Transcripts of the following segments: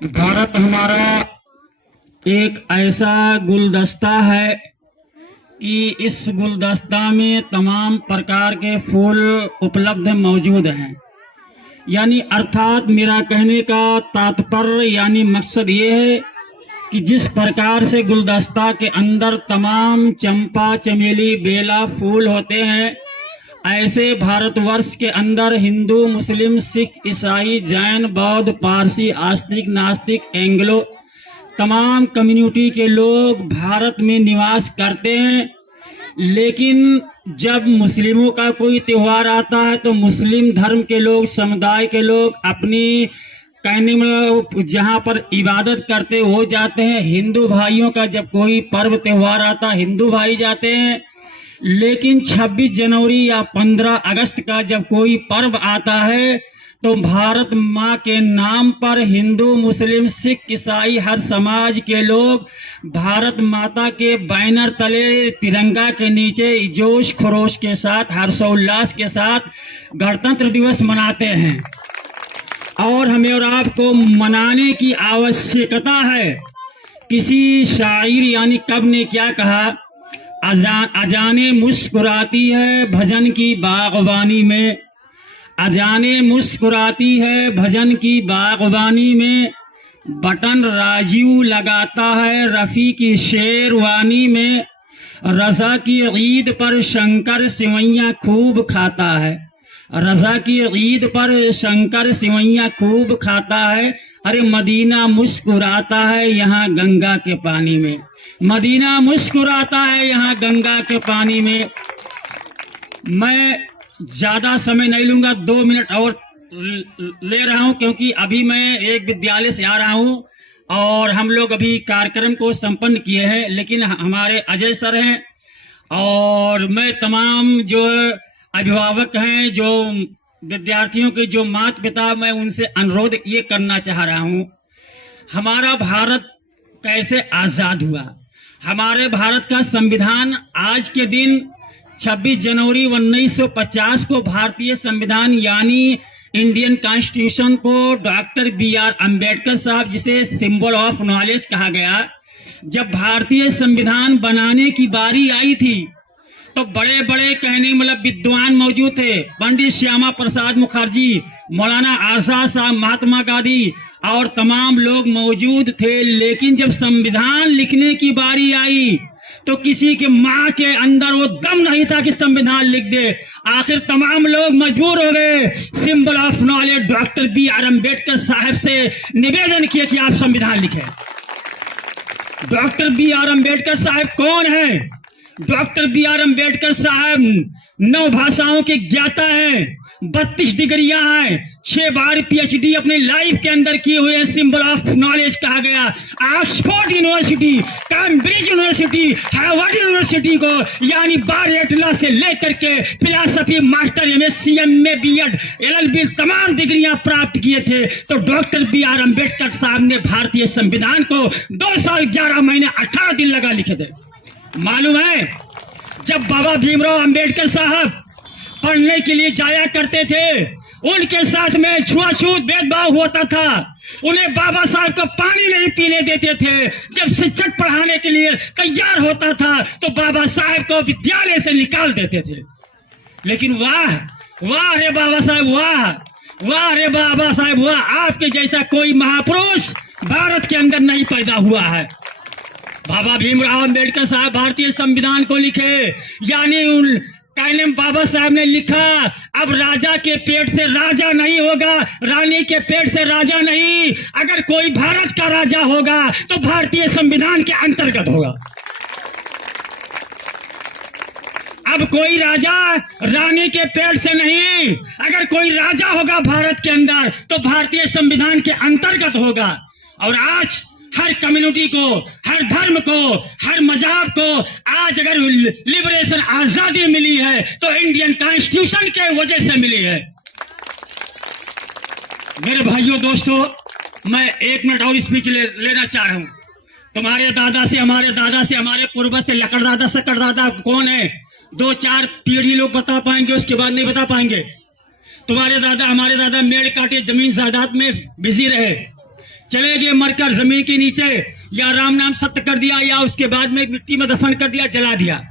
भारत हमारा एक ऐसा गुलदस्ता है कि इस गुलदस्ता में तमाम प्रकार के फूल उपलब्ध मौजूद हैं। यानी अर्थात मेरा कहने का तात्पर्य यानी मकसद ये है कि जिस प्रकार से गुलदस्ता के अंदर तमाम चंपा, चमेली, बेला फूल होते हैं, ऐसे भारतवर्ष के अंदर हिंदू, मुस्लिम, सिख, ईसाई, जैन, बौद्ध, पारसी, आस्तिक, नास्तिक, एंग्लो तमाम कम्युनिटी के लोग भारत में निवास करते हैं। लेकिन जब मुस्लिमों का कोई त्योहार आता है तो मुस्लिम धर्म के लोग, समुदाय के लोग अपनी कहने में जहाँ पर इबादत करते हो जाते हैं। हिंदू भाइयों का जब कोई पर्व त्योहार आता है हिंदू भाई जाते हैं। लेकिन 26 जनवरी या 15 अगस्त का जब कोई पर्व आता है तो भारत माँ के नाम पर हिंदू, मुस्लिम, सिख, ईसाई हर समाज के लोग भारत माता के बैनर तले, तिरंगा के नीचे जोश खरोश के साथ, हर्षोल्लास के साथ गणतंत्र दिवस मनाते हैं। और हमें और आपको मनाने की आवश्यकता है। किसी शायर यानी कवि ने क्या कहा, अजाने मुस्कुराती है भजन की बागवानी में, अजाने मुस्कुराती है भजन की बागवानी में, बटन राजीव लगाता है रफ़ी की शेरवानी में, रज़ा की ईद पर शंकर सिवैयाँ खूब खाता है, रज़ा की ईद पर शंकर सिवैयाँ खूब खाता है। अरे मदीना मुस्कुराता है यहाँ गंगा के पानी में, मदीना मुस्कुराता है यहाँ गंगा के पानी में। मैं ज्यादा समय नहीं लूंगा, 2 मिनट और ले रहा हूं क्योंकि अभी मैं एक विद्यालय से आ रहा हूं और हम लोग अभी कार्यक्रम को संपन्न किए हैं। लेकिन हमारे अजय सर हैं और मैं तमाम जो अभिभावक हैं, जो विद्यार्थियों के जो माता पिता, मैं उनसे अनुरोध ये करना चाह रहा हूं, हमारा भारत कैसे आजाद हुआ। हमारे भारत का संविधान आज के दिन 26 जनवरी 1950 को भारतीय संविधान यानी इंडियन कॉन्स्टिट्यूशन को डॉक्टर B.R. अम्बेडकर साहब, जिसे सिंबल ऑफ नॉलेज कहा गया, जब भारतीय संविधान बनाने की बारी आई थी तो बड़े बड़े कहने मतलब विद्वान मौजूद थे। पंडित श्यामा प्रसाद मुखर्जी, मौलाना आजाद साहब, महात्मा गांधी और तमाम लोग मौजूद थे। लेकिन जब संविधान लिखने की बारी आई तो किसी के माँ के अंदर वो दम नहीं था कि संविधान लिख दे। आखिर तमाम लोग मजबूर हो गए, symbol of knowledge doctor B.R. Ambedkar साहब से निवेदन किया कि आप संविधान लिखें। Doctor B.R. अम्बेडकर साहब कौन है? Doctor B.R. अम्बेडकर साहब 9 भाषाओं के ज्ञाता हैं, 32 डिग्रियां हैं, 6 बार PhD अपने लाइफ के अंदर किए हुए हैं। सिंबल ऑफ नॉलेज कहा गया। Oxford university, Cambridge university, Harvard university को यानी बारहटला से लेकर के philosophy master, MSc, MA, B.Ed, LLB तमाम डिग्रियां प्राप्त किए थे। तो डॉक्टर B.R. अम्बेडकर साहब ने भारतीय संविधान को 2 साल 11 महीने 18 दिन लगा लिखे थे। मालूम है, जब बाबा भीमराव अंबेडकर साहब पढ़ने के लिए जाया करते थे, उनके साथ में छुआछूत भेदभाव होता था। उन्हें बाबा साहब को पानी नहीं पीने देते थे। जब शिक्षक पढ़ाने के लिए तैयार होता था तो बाबा साहब को विद्यालय से निकाल देते थे। लेकिन वाह वाह रे बाबा साहब, वाह वाह रे बाबा साहब, वाह, आपके जैसा कोई महापुरुष भारत के अंदर नहीं पैदा हुआ है। बाबा भीमराव अंबेडकर साहब भारतीय संविधान को लिखे, यानी उन कहने बाबा साहब ने लिखा, अब राजा के पेट से राजा नहीं होगा, रानी के पेट से राजा नहीं, अगर कोई भारत का राजा होगा तो भारतीय संविधान के अंतर्गत होगा। अब कोई राजा रानी के पेट से नहीं, अगर कोई राजा होगा भारत के अंदर तो भारतीय संविधान के अंतर्गत होगा। और आज हर कम्युनिटी को, हर धर्म को, हर मजहब को आज अगर लिबरेशन, आजादी मिली है तो इंडियन कॉन्स्टिट्यूशन के वजह से मिली है। मेरे भाइयों दोस्तों, मैं 1 मिनट और स्पीच लेना चाह रहा हूं। तुम्हारे दादा से, हमारे दादा से, हमारे पूर्वज से, लकड़दादा सकड़दादा कौन है? 2-4 पीढ़ी लोग बता पाएंगे, उसके बाद नहीं बता पाएंगे। तुम्हारे दादा, हमारे दादा मेड़ काटे, जमीन जायदाद में बिजी रहे। चले गए मरकर जमीन के नीचे, या राम नाम सत्य कर दिया, या उसके बाद में मिट्टी में दफन कर दिया, जला दिया।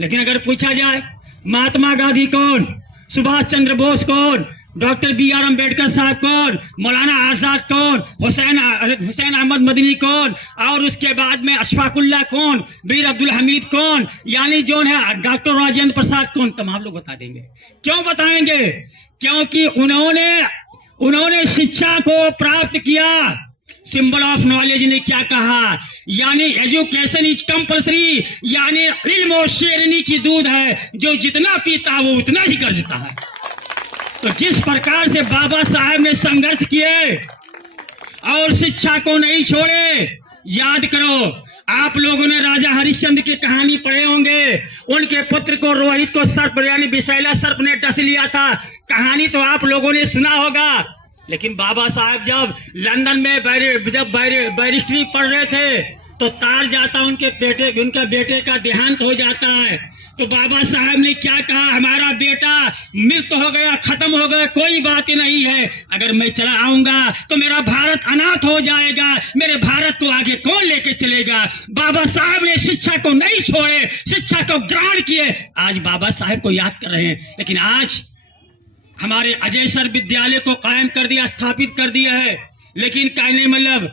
लेकिन अगर पूछा जाए महात्मा गांधी कौन, सुभाष चंद्र बोस कौन, डॉक्टर बी.आर. अम्बेडकर साहब कौन, मौलाना आजाद कौन, हुसैन अहमद मदनी कौन, और उसके बाद में अशफाकुल्लाह कौन, वीर अब्दुल हमीद कौन, यानी जो है डॉक्टर राजेंद्र प्रसाद कौन, तमाम लोग बता देंगे। क्यों बताएंगे? क्योंकि उन्होंने शिक्षा को प्राप्त किया। सिंबल ऑफ नॉलेज ने क्या कहा, यानी एजुकेशन इज कंपल्सरी, यानी इल्म और शेरनी की दूध है, जो जितना पीता वो उतना ही गरजता है। तो जिस प्रकार से बाबा साहब ने संघर्ष किए और शिक्षा को नहीं छोड़े, याद करो आप लोगों ने राजा हरिश्चंद्र की कहानी पढ़े होंगे। उनके पुत्र को रोहित को सर्प यानी विषैला सर्प ने डस लिया था, कहानी तो आप लोगों ने सुना होगा। लेकिन बाबा साहब जब लंदन में बैरिस्ट्री पढ़ रहे थे तो तार जाता उनके बेटे का देहांत हो जाता है। तो बाबा साहब ने क्या कहा, हमारा बेटा मृत हो गया, खत्म हो गया, कोई बात नहीं है, अगर मैं चला आऊंगा तो मेरा भारत अनाथ हो जाएगा, मेरे भारत को आगे कौन लेके चलेगा। बाबा साहब ने शिक्षा को नहीं छोड़े, शिक्षा को ग्रहण किए, आज बाबा साहब को याद कर रहे हैं। लेकिन आज हमारे अजय सर विद्यालय को कायम कर दिया, स्थापित कर दिया है। लेकिन कहने मतलब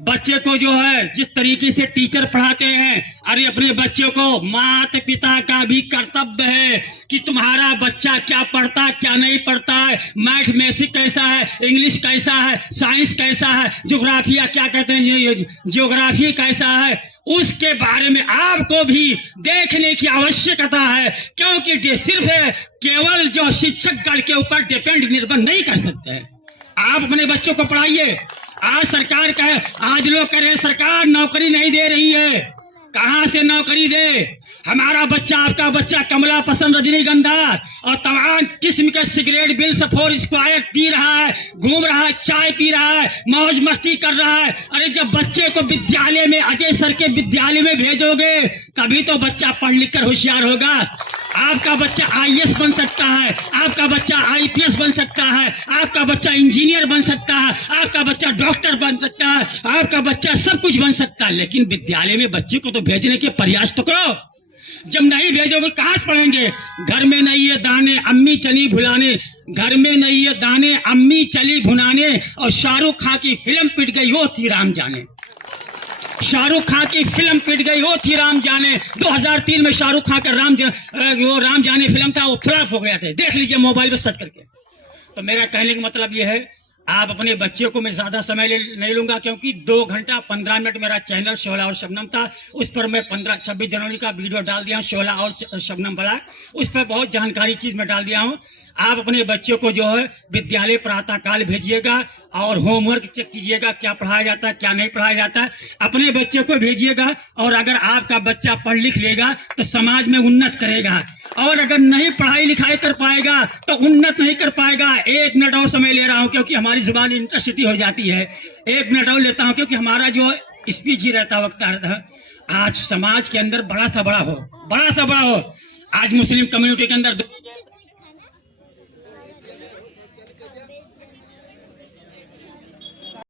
बच्चे को जो है जिस तरीके से टीचर पढ़ाते हैं, अरे अपने बच्चों को माता पिता का भी कर्तव्य है कि तुम्हारा बच्चा क्या पढ़ता है क्या नहीं पढ़ता है, मैथमेटिक्स कैसा है, इंग्लिश कैसा है, साइंस कैसा है, ज्योग्राफिया क्या कहते हैं, ज्योग्राफी कैसा है, उसके बारे में आपको भी देखने की आवश्यकता है। क्योंकि सिर्फ केवल जो शिक्षक गण के ऊपर डिपेंड निर्भर नहीं कर सकते हैं। आप अपने बच्चों को पढ़ाइए। आज सरकार का है, आज लोग कह रहे हैं सरकार नौकरी नहीं दे रही है, कहां से नौकरी दे। हमारा बच्चा, आपका बच्चा कमला पसंद, रजनीगंधा और तमाम किस्म के सिगरेट, बिल, सफोर, स्क्वायर पी रहा है, घूम रहा है, चाय पी रहा है, मौज मस्ती कर रहा है। अरे जब बच्चे को विद्यालय में, अजय सर के विद्यालय में भेजोगे तभी तो बच्चा पढ़ लिख कर होशियार होगा। आपका बच्चा आईएएस बन सकता है, आपका बच्चा आईपीएस बन सकता है, आपका बच्चा इंजीनियर बन सकता है, आपका बच्चा डॉक्टर बन सकता है, आपका बच्चा सब कुछ बन सकता है। लेकिन विद्यालय में बच्चे को तो भेजने के प्रयास तो करो। जब नहीं भेजोगे कहां से पढ़ेंगे। घर में नहीं है दाने अम्मी चली भुलाने, घर में नहीं है दाने अम्मी चली भुनाने, और शाहरुख खान की फिल्म पिट गई वो थी राम जाने। शाहरुख खान की फिल्म पिट गई वो थी राम जाने। 2003 में शाहरुख खान का राम जाने फिल्म था, वो फ्लॉप हो गया था, देख लीजिए मोबाइल पे सर्च करके। तो मेरा कहने का मतलब ये है, आप अपने बच्चे को, मैं ज्यादा समय नहीं लूंगा क्योंकि 2 घंटा 15 मिनट मेरा चैनल शोला और शबनम था, उस पर मैं 26 जनवरी का वीडियो डाल दिया हूँ, शोला और शबनम बड़ा, उस पर बहुत जानकारी चीज में डाल दिया हूँ। आप अपने बच्चों को जो है विद्यालय प्रातः काल भेजिएगा और होमवर्क चेक कीजिएगा, क्या पढ़ाया जाता है क्या नहीं पढ़ाया जाता है, अपने बच्चे को भेजिएगा। और अगर आपका बच्चा पढ़ लिख लेगा तो समाज में उन्नत करेगा, और अगर नहीं पढ़ाई लिखाई कर पाएगा तो उन्नत नहीं कर पाएगा। 1 मिनट और समय ले रहा हूं क्योंकि हमारी जुबान इंटरसिटी हो जाती है। 1 मिनट और लेता हूं क्योंकि हमारा जो स्पीच ही रहता वक्त रहता है। आज समाज के अंदर बड़ा सा बड़ा हो, आज मुस्लिम कम्युनिटी के अंदर